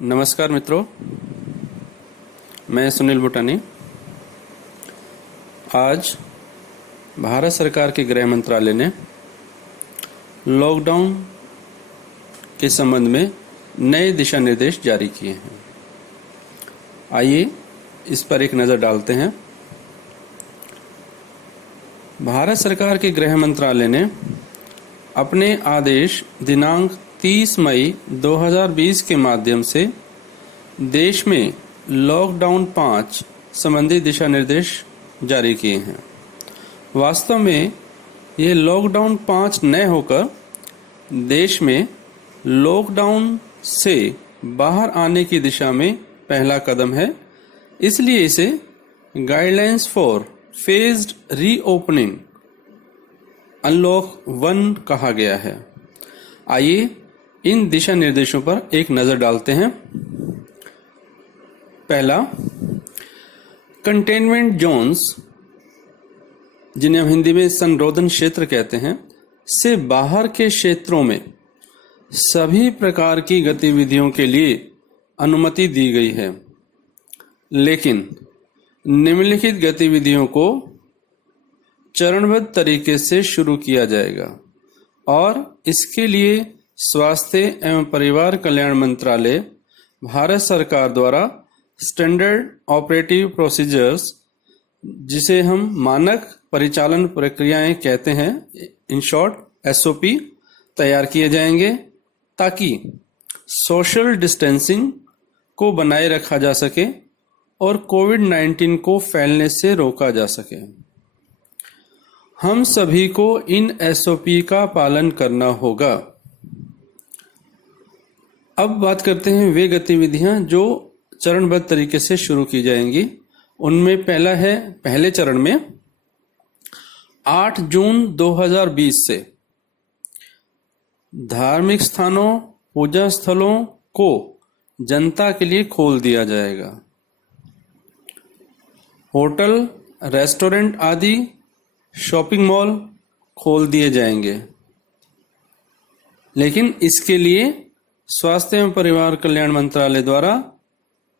नमस्कार मित्रों, मैं सुनील बुटानी। आज भारत सरकार के गृह मंत्रालय ने लॉकडाउन के संबंध में नए दिशा निर्देश जारी किए हैं। आइए इस पर एक नज़र डालते हैं। भारत सरकार के गृह मंत्रालय ने अपने आदेश दिनांक 30 मई 2020 के माध्यम से देश में लॉकडाउन 5 संबंधी दिशा निर्देश जारी किए हैं। वास्तव में ये लॉकडाउन 5 न होकर देश में लॉकडाउन से बाहर आने की दिशा में पहला कदम है, इसलिए इसे guidelines for phased reopening unlock 1 कहा गया है। आइए इन दिशा निर्देशों पर एक नज़र डालते हैं। पहला, कंटेनमेंट जोन्स, जिन्हें हम हिंदी में संरोधन क्षेत्र कहते हैं, से बाहर के क्षेत्रों में सभी प्रकार की गतिविधियों के लिए अनुमति दी गई है, लेकिन निम्नलिखित गतिविधियों को चरणबद्ध तरीके से शुरू किया जाएगा और इसके लिए स्वास्थ्य एवं परिवार कल्याण मंत्रालय भारत सरकार द्वारा स्टैंडर्ड ऑपरेटिव प्रोसीजर्स, जिसे हम मानक परिचालन प्रक्रियाएं कहते हैं, इन शॉर्ट एसओपी, तैयार किए जाएंगे ताकि सोशल डिस्टेंसिंग को बनाए रखा जा सके और कोविड-19 को फैलने से रोका जा सके। हम सभी को इन एसओपी का पालन करना होगा। अब बात करते हैं वे गतिविधियां जो चरणबद्ध तरीके से शुरू की जाएंगी। उनमें पहला है, पहले चरण में 8 जून 2020 से धार्मिक स्थानों, पूजा स्थलों को जनता के लिए खोल दिया जाएगा। होटल, रेस्टोरेंट आदि, शॉपिंग मॉल खोल दिए जाएंगे, लेकिन इसके लिए स्वास्थ्य एवं परिवार कल्याण मंत्रालय द्वारा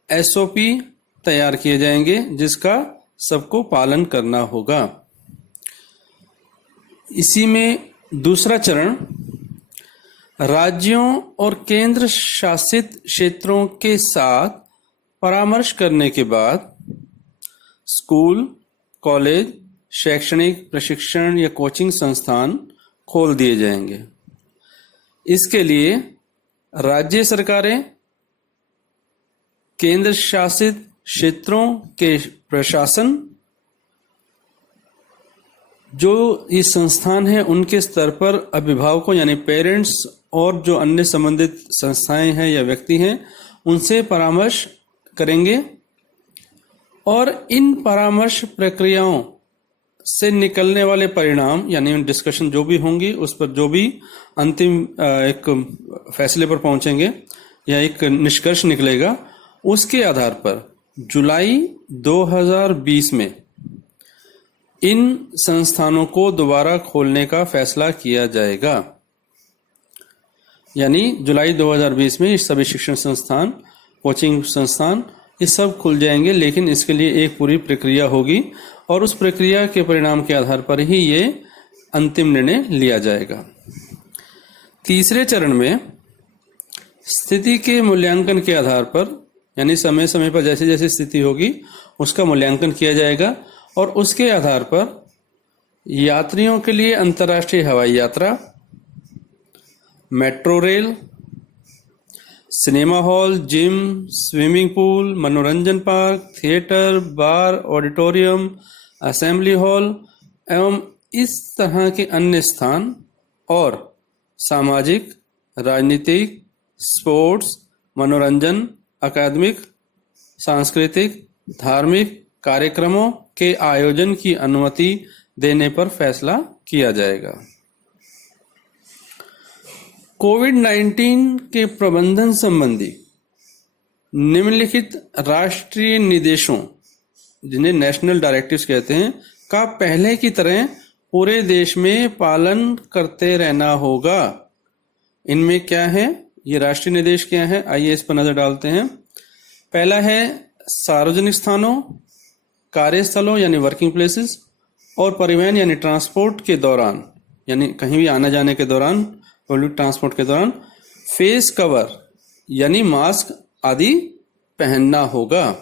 एसओपी तैयार किए जाएंगे, जिसका सबको पालन करना होगा। इसी में दूसरा चरण, राज्यों और केंद्र शासित क्षेत्रों के साथ परामर्श करने के बाद स्कूल, कॉलेज, शैक्षणिक प्रशिक्षण या कोचिंग संस्थान खोल दिए जाएंगे। इसके लिए राज्य सरकारें, केंद्र शासित क्षेत्रों के प्रशासन, जो ये संस्थान हैं, उनके स्तर पर अभिभावकों यानी पेरेंट्स और जो अन्य संबंधित संस्थाएं हैं या व्यक्ति हैं, उनसे परामर्श करेंगे और इन परामर्श प्रक्रियाओं से निकलने वाले परिणाम यानी डिस्कशन जो भी होंगी, उस पर जो भी अंतिम एक फैसले पर पहुंचेंगे या एक निष्कर्ष निकलेगा, उसके आधार पर जुलाई 2020 में इन संस्थानों को दोबारा खोलने का फैसला किया जाएगा। यानी जुलाई 2020 में ये सभी शिक्षण संस्थान, कोचिंग संस्थान, ये सब खुल जाएंगे, लेकिन इसके लिए एक पूरी प्रक्रिया होगी और उस प्रक्रिया के परिणाम के आधार पर ही ये अंतिम निर्णय लिया जाएगा। तीसरे चरण में स्थिति के मूल्यांकन के आधार पर, यानी समय समय पर जैसे जैसे स्थिति होगी उसका मूल्यांकन किया जाएगा और उसके आधार पर यात्रियों के लिए अंतर्राष्ट्रीय हवाई यात्रा, metro rail, cinema hall, gym, swimming pool, मनोरंजन पार्क, थिएटर, बार, ऑडिटोरियम, असेंबली हॉल एवं इस तरह के अन्य स्थान और सामाजिक, राजनीतिक, स्पोर्ट्स, मनोरंजन, अकादमिक, सांस्कृतिक, धार्मिक कार्यक्रमों के आयोजन की अनुमति देने पर फैसला किया जाएगा। कोविड-19 के प्रबंधन संबंधी निम्नलिखित राष्ट्रीय निर्देशों, जिन्हें नेशनल डायरेक्टिव्स कहते हैं, का पहले की तरह पूरे देश में पालन करते रहना होगा। इनमें क्या है, ये राष्ट्रीय निर्देश क्या है, आइए इस पर नजर डालते हैं। पहला है सार्वजनिक स्थानों, कार्यस्थलों यानी वर्किंग प्लेसेस और परिवहन यानी ट्रांसपोर्ट के दौरान, यानी कहीं भी आने जाने के दौरान, पब्लिक ट्रांसपोर्ट के दौरान फेस कवर यानी मास्क आदि पहनना होगा।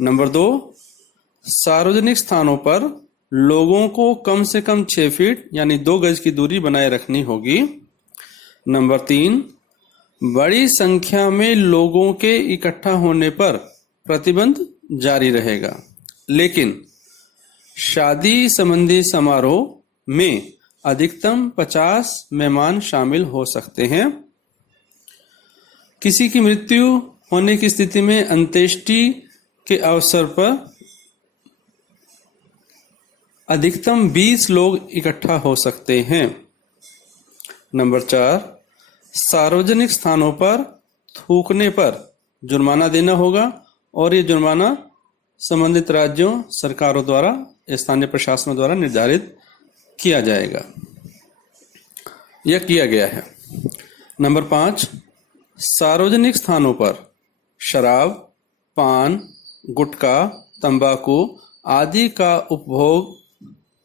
नंबर 2, सार्वजनिक स्थानों पर लोगों को कम से कम 6 फीट यानी 2 गज की दूरी बनाए रखनी होगी। नंबर 3, बड़ी संख्या में लोगों के इकट्ठा होने पर प्रतिबंध जारी रहेगा, लेकिन शादी संबंधी समारोह में अधिकतम 50 मेहमान शामिल हो सकते हैं। किसी की मृत्यु होने की स्थिति में अंत्येष्टि के अवसर पर अधिकतम 20 लोग इकट्ठा हो सकते हैं। नंबर 4, सार्वजनिक स्थानों पर थूकने पर जुर्माना देना होगा और ये जुर्माना संबंधित राज्यों सरकारों द्वारा, स्थानीय प्रशासनों द्वारा निर्धारित किया जाएगा, यह किया गया है। नंबर 5, सार्वजनिक स्थानों पर शराब, पान, गुटखा, तंबाकू आदि का उपभोग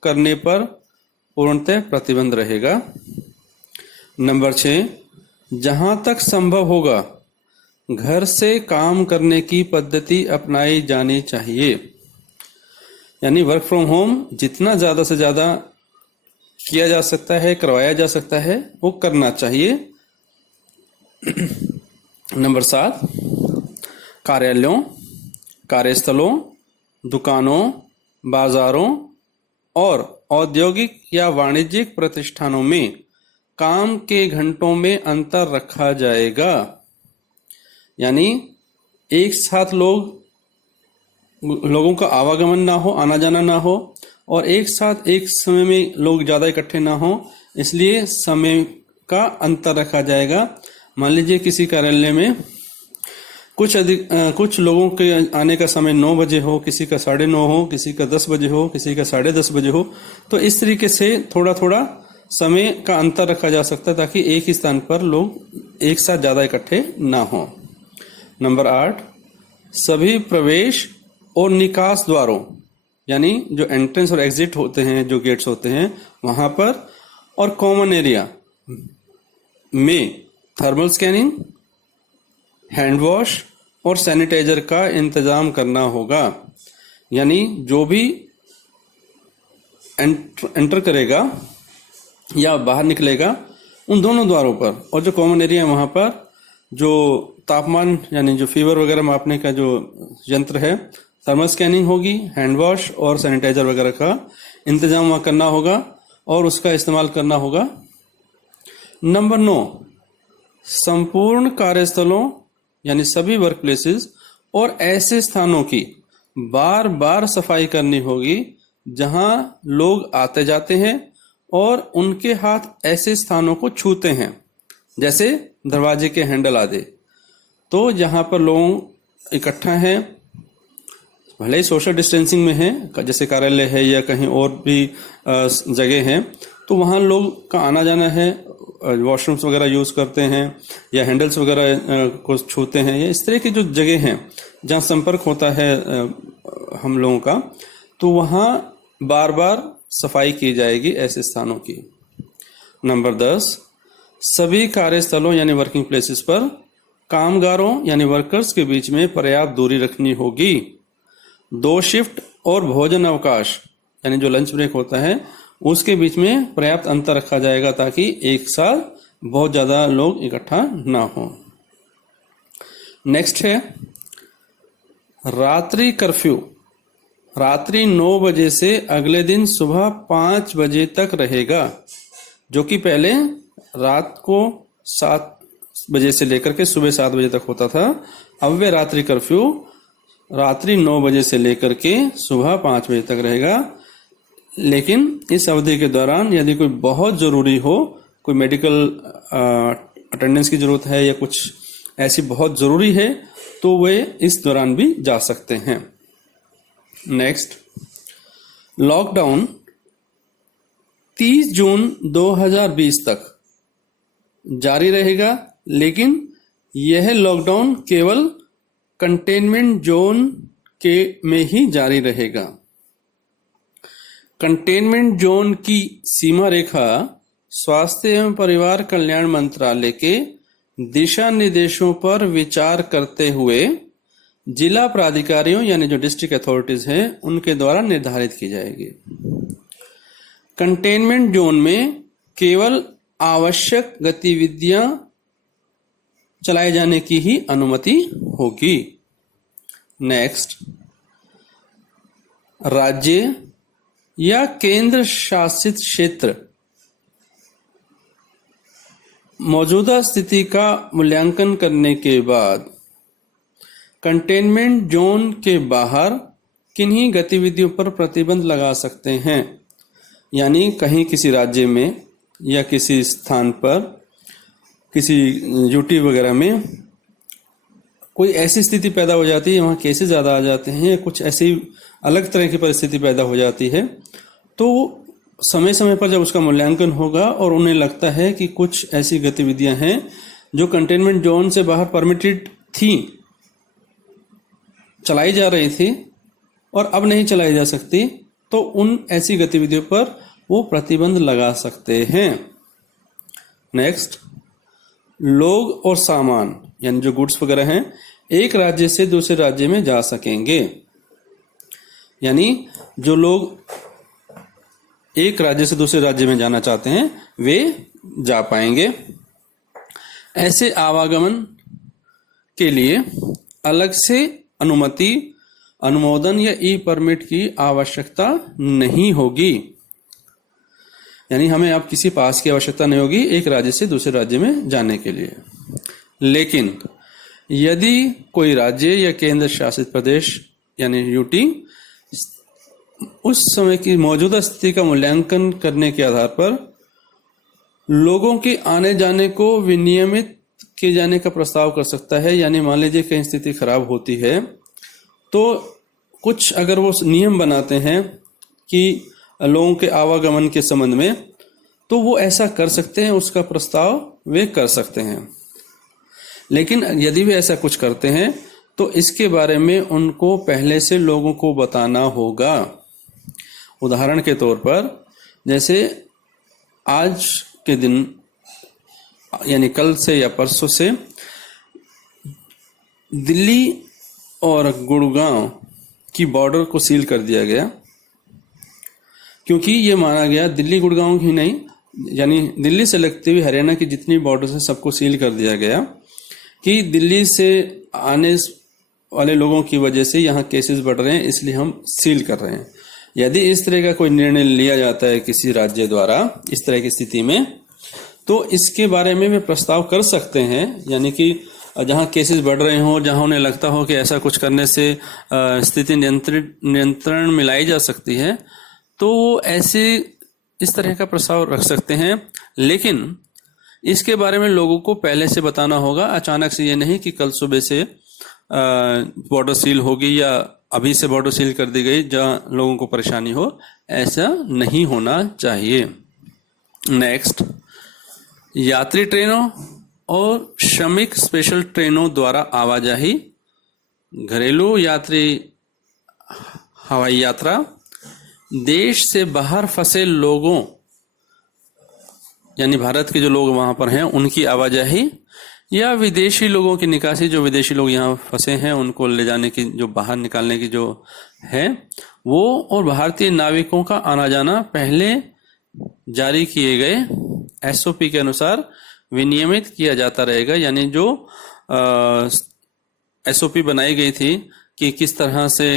करने पर पूर्णतः प्रतिबंध रहेगा। नंबर 6, जहां तक संभव होगा घर से काम करने की पद्धति अपनाई जानी चाहिए, यानी वर्क फ्रॉम होम जितना ज्यादा से ज्यादा किया जा सकता है, करवाया जा सकता है, वो करना चाहिए। नंबर 7, कार्यालयों, कार्यस्थलों, दुकानों, बाजारों और औद्योगिक या वाणिज्यिक प्रतिष्ठानों में काम के घंटों में अंतर रखा जाएगा, यानी एक साथ लोगों का आवागमन ना हो, आना जाना ना हो, और एक साथ एक समय में लोग ज्यादा इकट्ठे ना हो, इसलिए समय का अंतर रखा जाएगा। मान लीजिए किसी कार्यालय में कुछ लोगों के आने का समय 9 बजे हो, किसी का 9:30 हो, किसी का 10 बजे हो, किसी का 10:30 बजे हो, तो इस तरीके से थोड़ा थोड़ा समय का अंतर रखा जा सकता है ताकि एक ही स्थान पर लोग एक साथ ज्यादा इकट्ठे ना हो। नंबर 8, सभी प्रवेश और निकास द्वारों, यानी जो एंट्रेंस और एग्जिट होते हैं, जो गेट्स होते हैं वहां पर, और कॉमन एरिया में थर्मल स्कैनिंग, हैंड वॉश और सैनिटाइजर का इंतजाम करना होगा, यानी जो भी एंटर करेगा या बाहर निकलेगा उन दोनों द्वारों पर, और जो कॉमन एरिया है वहां पर जो तापमान यानी जो फीवर वगैरह मापने का जो यंत्र है, थर्मल स्कैनिंग होगी, हैंड वॉश और सैनिटाइजर वगैरह का इंतजाम वहां करना होगा और उसका इस्तेमाल करना होगा। नंबर 9, संपूर्ण कार्यस्थलों यानी सभी वर्क प्लेसेस और ऐसे स्थानों की बार बार सफाई करनी होगी जहां लोग आते जाते हैं और उनके हाथ ऐसे स्थानों को छूते हैं, जैसे दरवाजे के हैंडल आदि। तो जहां पर लोग इकट्ठा हैं, भले ही सोशल डिस्टेंसिंग में है, जैसे कार्यालय है या कहीं और भी जगह है, तो वहां लोग का आना जाना है, वॉशरूम्स वगैरह यूज करते हैं या हैंडल्स वगैरह को छूते हैं, या इस तरह की जो जगह हैं जहां संपर्क होता है हम लोगों का, तो वहां बार बार सफाई की जाएगी ऐसे स्थानों की। नंबर 10, सभी कार्यस्थलों यानी वर्किंग प्लेसेस पर कामगारों यानी वर्कर्स के बीच में पर्याप्त दूरी रखनी होगी। 2 शिफ्ट और भोजन अवकाश यानी जो लंच ब्रेक होता है उसके बीच में पर्याप्त अंतर रखा जाएगा ताकि एक साथ बहुत ज्यादा लोग इकट्ठा ना हो। नेक्स्ट है रात्रि कर्फ्यू। रात्रि 9 बजे से अगले दिन सुबह 5 बजे तक रहेगा, जो कि पहले रात को 7 बजे से लेकर के सुबह 7 बजे तक होता था। अब वे रात्रि कर्फ्यू रात्रि 9 बजे से लेकर के सुबह 5 बजे तक रहेगा, लेकिन इस अवधि के दौरान यदि कोई बहुत जरूरी हो, कोई मेडिकल अटेंडेंस की जरूरत है या कुछ ऐसी बहुत जरूरी है, तो वे इस दौरान भी जा सकते हैं। नेक्स्ट, लॉकडाउन 30 जून 2020 तक जारी रहेगा, लेकिन यह लॉकडाउन केवल कंटेनमेंट जोन के में ही जारी रहेगा। कंटेनमेंट जोन की सीमा रेखा स्वास्थ्य एवं परिवार कल्याण मंत्रालय के दिशा निर्देशों पर विचार करते हुए जिला प्राधिकारियों यानी जो डिस्ट्रिक्ट अथॉरिटीज हैं उनके द्वारा निर्धारित की जाएगी। कंटेनमेंट जोन में केवल आवश्यक गतिविधियां चलाए जाने की ही अनुमति होगी। नेक्स्ट, राज्य या केंद्र शासित क्षेत्र मौजूदा स्थिति का मूल्यांकन करने के बाद कंटेनमेंट जोन के बाहर किन्हीं गतिविधियों पर प्रतिबंध लगा सकते हैं। यानी कहीं किसी राज्य में या किसी स्थान पर किसी यूटी वगैरह में कोई ऐसी स्थिति पैदा हो जाती है, वहाँ केसेस ज़्यादा आ जाते हैं या कुछ ऐसी अलग तरह की परिस्थिति पैदा हो जाती है, तो समय समय पर जब उसका मूल्यांकन होगा और उन्हें लगता है कि कुछ ऐसी गतिविधियां हैं जो कंटेनमेंट जोन से बाहर परमिटेड थी, चलाई जा रही थी और अब नहीं चलाई जा सकती, तो उन ऐसी गतिविधियों पर वो प्रतिबंध लगा सकते हैं। नेक्स्ट, लोग और सामान यानी जो गुड्स वगैरह हैं एक राज्य से दूसरे राज्य में जा सकेंगे। यानी जो लोग एक राज्य से दूसरे राज्य में जाना चाहते हैं वे जा पाएंगे। ऐसे आवागमन के लिए अलग से अनुमति, अनुमोदन या ई परमिट की आवश्यकता नहीं होगी। यानी हमें अब किसी पास की आवश्यकता नहीं होगी एक राज्य से दूसरे राज्य में जाने के लिए। लेकिन यदि कोई राज्य या केंद्र शासित प्रदेश यानी यूटी उस समय की मौजूदा स्थिति का मूल्यांकन करने के आधार पर लोगों के आने जाने को विनियमित किए जाने का प्रस्ताव कर सकता है। यानी मान लीजिए कहीं स्थिति खराब होती है तो कुछ अगर वो नियम बनाते हैं कि लोगों के आवागमन के संबंध में, तो वो ऐसा कर सकते हैं, उसका प्रस्ताव वे कर सकते हैं। लेकिन यदि वे ऐसा कुछ करते हैं तो इसके बारे में उनको पहले से लोगों को बताना होगा। उदाहरण के तौर पर जैसे आज के दिन यानी कल से या परसों से दिल्ली और गुड़गांव की बॉर्डर को सील कर दिया गया, क्योंकि ये माना गया दिल्ली गुड़गांव ही नहीं यानी दिल्ली से लगती हुई हरियाणा की जितनी बॉर्डर्स हैं सबको सील कर दिया गया कि दिल्ली से आने वाले लोगों की वजह से यहाँ केसेस बढ़ रहे हैं, इसलिए हम सील कर रहे हैं। यदि इस तरह का कोई निर्णय लिया जाता है किसी राज्य द्वारा इस तरह की स्थिति में, तो इसके बारे में वे प्रस्ताव कर सकते हैं। यानी कि जहां केसेस बढ़ रहे हों, जहां उन्हें लगता हो कि ऐसा कुछ करने से स्थिति नियंत्रण में लाई जा सकती है, तो ऐसे इस तरह का प्रस्ताव रख सकते हैं। लेकिन इसके बारे में लोगों को पहले से बताना होगा। अचानक से ये नहीं कि कल सुबह से बॉर्डर सील होगी या अभी से बॉर्डर सील कर दी गई जहां लोगों को परेशानी हो, ऐसा नहीं होना चाहिए। नेक्स्ट, यात्री ट्रेनों और श्रमिक स्पेशल ट्रेनों द्वारा आवाजाही, घरेलू यात्री हवाई यात्रा, देश से बाहर फंसे लोगों यानी भारत के जो लोग वहां पर हैं उनकी आवाजाही, या विदेशी लोगों की निकासी, जो विदेशी लोग यहाँ फंसे हैं उनको ले जाने की, जो बाहर निकालने की जो है वो, और भारतीय नाविकों का आना जाना पहले जारी किए गए एसओपी के अनुसार विनियमित किया जाता रहेगा। यानी जो एसओपी बनाई गई थी कि किस तरह से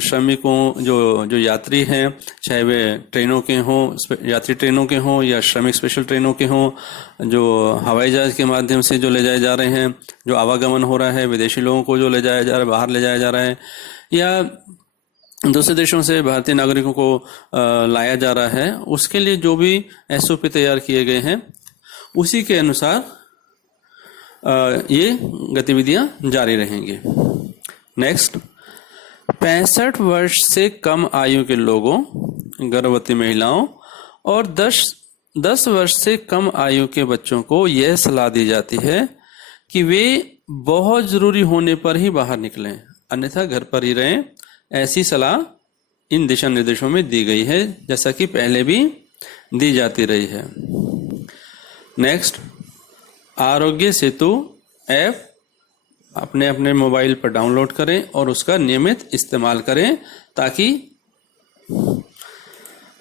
श्रमिकों जो यात्री हैं, चाहे वे ट्रेनों के हों, यात्री ट्रेनों के हों या श्रमिक स्पेशल ट्रेनों के हों, जो हवाई जहाज के माध्यम से जो ले जाए जा रहे हैं, जो आवागमन हो रहा है, विदेशी लोगों को जो ले जाया जा रहा है, बाहर ले जाया जा रहा है, या दूसरे देशों से भारतीय नागरिकों को लाया जा रहा है, उसके लिए जो भी एसओपी तैयार किए गए हैं उसी के अनुसार ये गतिविधियां जारी रहेंगी। नेक्स्ट, 65 वर्ष से कम आयु के लोगों, गर्भवती महिलाओं और 10 10 वर्ष से कम आयु के बच्चों को यह सलाह दी जाती है कि वे बहुत जरूरी होने पर ही बाहर निकलें, अन्यथा घर पर ही रहें। ऐसी सलाह इन दिशा निर्देशों में दी गई है, जैसा कि पहले भी दी जाती रही है। नेक्स्ट, आरोग्य सेतु ऐप अपने अपने मोबाइल पर डाउनलोड करें और उसका नियमित इस्तेमाल करें, ताकि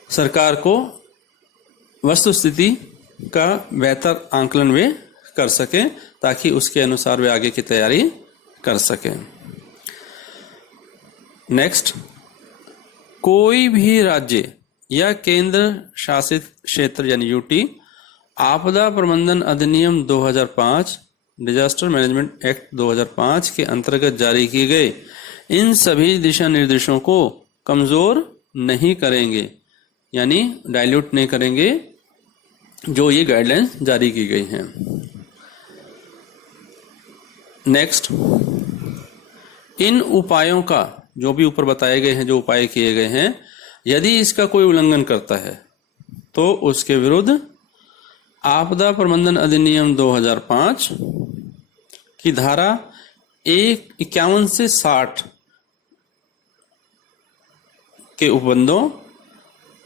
सरकार को वस्तुस्थिति का बेहतर आंकलन वे कर सकें, ताकि उसके अनुसार वे आगे की तैयारी कर सकें। नेक्स्ट, कोई भी राज्य या केंद्र शासित क्षेत्र यानी यूटी आपदा प्रबंधन अधिनियम 2005, डिजास्टर मैनेजमेंट एक्ट 2005 के अंतर्गत जारी किए गए इन सभी दिशा निर्देशों को कमजोर नहीं करेंगे, यानी डाइल्यूट नहीं करेंगे जो ये गाइडलाइंस जारी की गई हैं। नेक्स्ट, इन उपायों का जो भी ऊपर बताए गए हैं, जो उपाय किए गए हैं, यदि इसका कोई उल्लंघन करता है तो उसके विरुद्ध आपदा प्रबंधन अधिनियम 2005 की धारा 51 से 60 के उपबंधों,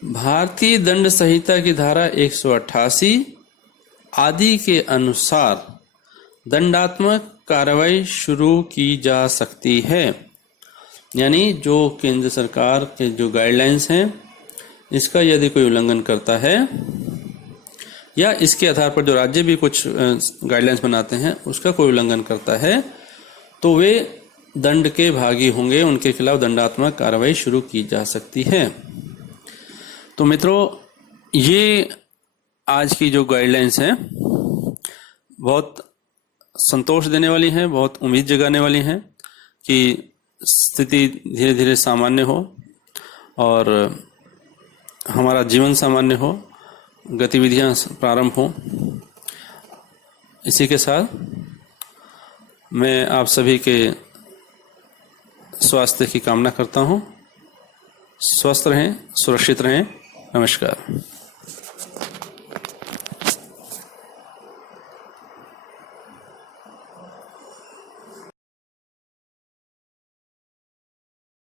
भारतीय दंड संहिता की धारा 188 आदि के अनुसार दंडात्मक कार्रवाई शुरू की जा सकती है। यानी जो केंद्र सरकार के जो गाइडलाइंस हैं, इसका यदि कोई उल्लंघन करता है या इसके आधार पर जो राज्य भी कुछ गाइडलाइंस बनाते हैं उसका कोई उल्लंघन करता है, तो वे दंड के भागी होंगे, उनके खिलाफ दंडात्मक कार्रवाई शुरू की जा सकती है। तो मित्रों, ये आज की जो गाइडलाइंस हैं बहुत संतोष देने वाली हैं, बहुत उम्मीद जगाने वाली हैं कि स्थिति धीरे धीरे सामान्य हो और हमारा जीवन सामान्य हो, गतिविधियां प्रारंभ हो। इसी के साथ मैं आप सभी के स्वास्थ्य की कामना करता हूं। स्वस्थ रहें, सुरक्षित रहें। नमस्कार।